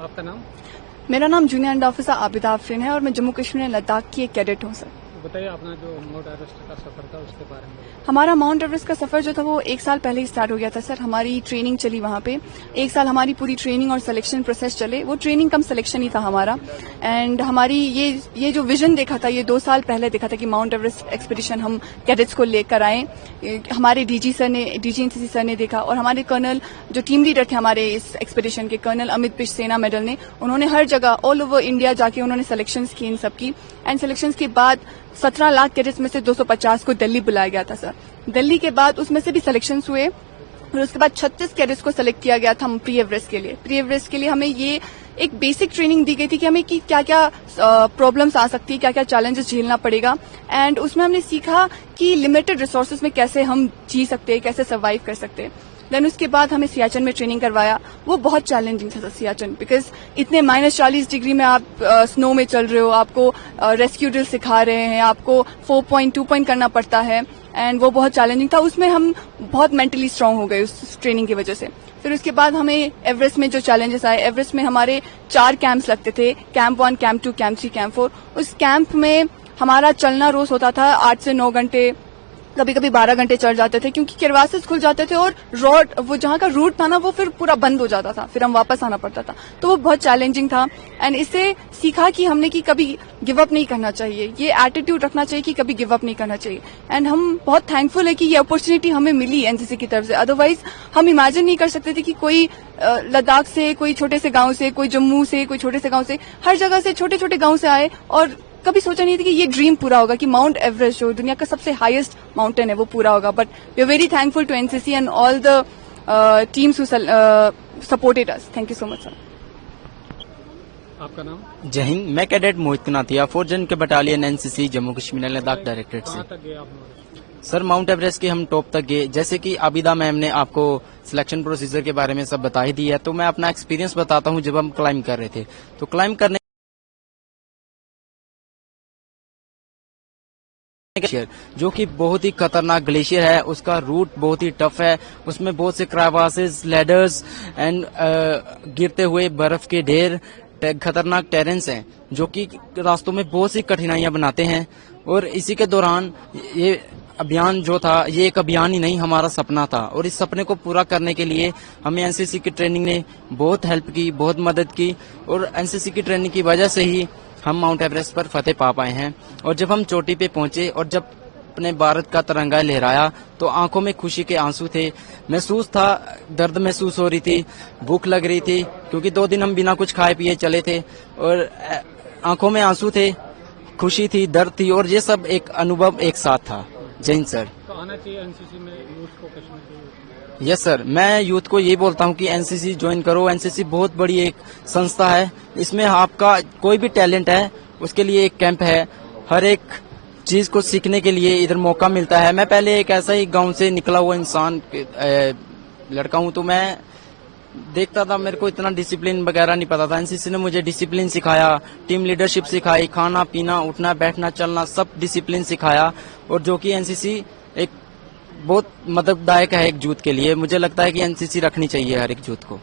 आपका नाम? मेरा नाम junior under officer Abida Afreen है और मैं जम्मू कश्मीर लद्दाख की एक कैडेट हूँ सर। बताइए अपना जो माउंट एवरेस्ट का सफर था उसके बारे में। हमारा माउंट एवरेस्ट का सफर जो था वो 1 साल पहले ही स्टार्ट हो गया था सर। हमारी ट्रेनिंग चली वहाँ पे 1 साल हमारी पूरी ट्रेनिंग और सिलेक्शन प्रोसेस चले। वो ट्रेनिंग कम सिलेक्शन ही था हमारा। एंड हमारी ये जो विजन देखा था ये 2 साल पहले देखा था कि माउंट एवरेस्ट एक्सपीडिशन हम कैडेट्स को लेकर आए। हमारे डीजी एनसीसी सर ने देखा और हमारे कर्नल जो टीम लीडर थे हमारे इस एक्सपीडिशन के कर्नल अमित बिश सेना मेडल ने, उन्होंने हर जगह ऑल ओवर इंडिया जाके उन्होंने सिलेक्शंस की इन सब की। एंड सिलेक्शंस के बाद 17 लाख कैडेट्स में से 250 को दिल्ली बुलाया गया था सर। दिल्ली के बाद उसमें से भी सिलेक्शंस हुए और उसके बाद 36 कैडेट्स को सिलेक्ट किया गया था प्री एवरेस्ट के लिए। प्री एवरेस्ट के लिए हमें ये एक बेसिक ट्रेनिंग दी गई थी कि हमें कि क्या क्या प्रॉब्लम्स आ सकती है, क्या क्या चैलेंजेस झेलना पड़ेगा। एंड उसमें हमने सीखा कि लिमिटेड रिसोर्सेज में कैसे हम जी सकते हैं, कैसे सर्वाइव कर सकते हैं। देन उसके बाद हमें सियाचिन में ट्रेनिंग करवाया। वो बहुत चैलेंजिंग था सियाचिन, बिकॉज इतने -40 डिग्री में आप स्नो में चल रहे हो, आपको रेस्क्यू ड्रिल सिखा रहे हैं, आपको 4 पॉइंट करना पड़ता है। एंड वो बहुत चैलेंजिंग था। उसमें हम बहुत मेंटली स्ट्रांग हो गए उस ट्रेनिंग की वजह से। फिर उसके बाद हमें एवरेस्ट में जो चैलेंजेस आए, एवरेस्ट में हमारे 4 कैंप्स लगते थे, कैंप 1, कैंप 2, कैंप 3, कैंप 4। उस कैंप में हमारा चलना रोज होता था 8 से 9 घंटे, कभी कभी 12 घंटे चढ़ जाते थे क्योंकि क्रेवासेस खुल जाते थे और रोड वो जहाँ का रूट था ना वो फिर पूरा बंद हो जाता था, फिर हम वापस आना पड़ता था। तो वो बहुत चैलेंजिंग था। एंड इससे सीखा कि हमने कि कभी गिव अप नहीं करना चाहिए, ये एटीट्यूड रखना चाहिए कि कभी गिव अप नहीं करना चाहिए। एंड हम बहुत थैंकफुल है कि ये अपॉर्चुनिटी हमें मिली एनसीसी की तरफ से। अदरवाइज हम इमेजिन नहीं कर सकते थे कि कोई लद्दाख से, कोई छोटे से गांव से, कोई जम्मू से, कोई छोटे से गांव से, हर जगह से छोटे छोटे गांव से आए और कभी सोचा नहीं था कि ये ड्रीम पूरा होगा कि माउंट एवरेस्ट जो दुनिया का सबसे हाईएस्ट माउंटेन है वो पूरा होगा। But we are very thankful to NCC and all the teams who supported us. Thank you so much sir. आपका नाम? जय हिंद। मैं कैडेट मोहित कुनाथिया, 4 जन के battalion NCC Jammu Kashmir Ladakh directorate से। कहाँ तक गए आप? सर माउंट एवरेस्ट के हम टॉप तक गए। जैसे कि आबिदा मैम ने आपको सिलेक्शन प्रोसीजर के बारे में सब बता ही दी है, तो मैं अपना एक्सपीरियंस बताता हूँ। जब हम क्लाइंब कर रहे थे तो क्लाइंब करने जो कि बहुत ही खतरनाक ग्लेशियर है, उसका रूट बहुत ही टफ है। उसमें बहुत से क्रावासेस, लैडर्स एंड गिरते हुए बर्फ के ढेर, खतरनाक टेरेंस हैं जो कि रास्तों में बहुत सी कठिनाइयां बनाते हैं। और इसी के दौरान ये अभियान जो था, ये एक अभियान ही नहीं, हमारा सपना था। और इस सपने को पूरा करने के लिए हमें एनसीसी की ट्रेनिंग ने बहुत हेल्प की, बहुत मदद की। और एनसीसी की ट्रेनिंग की वजह से ही हम माउंट एवरेस्ट पर फतेह पा पाए हैं। और जब हम चोटी पे पहुंचे और जब अपने भारत का तिरंगा लहराया तो आंखों में खुशी के आंसू थे। महसूस था, दर्द महसूस हो रही थी, भूख लग रही थी क्योंकि 2 दिन हम बिना कुछ खाए पिए चले थे। और आंखों में आंसू थे, खुशी थी, दर्द थी, और ये सब एक अनुभव एक साथ था। जय हिंद सर। तो आना चाहिए एनसीसी में यूथ को कश्मीर के। यस सर, मैं यूथ को यही बोलता हूँ कि एनसीसी ज्वाइन करो। एनसीसी बहुत बड़ी एक संस्था है। इसमें आपका कोई भी टैलेंट है उसके लिए एक कैंप है। हर एक चीज को सीखने के लिए इधर मौका मिलता है। मैं पहले एक ऐसा ही गांव से निकला हुआ इंसान लड़का हूँ, तो मैं देखता था, मेरे को इतना डिसिप्लिन वगैरह नहीं पता था। एनसीसी ने मुझे डिसिप्लिन सिखाया, टीम लीडरशिप सिखाई, खाना पीना, उठना बैठना चलना, सब डिसिप्लिन सिखाया। और जो कि एनसीसी एक बहुत मदददायक है एक यूथ के लिए। मुझे लगता है कि एनसीसी रखनी चाहिए हर एक यूथ को।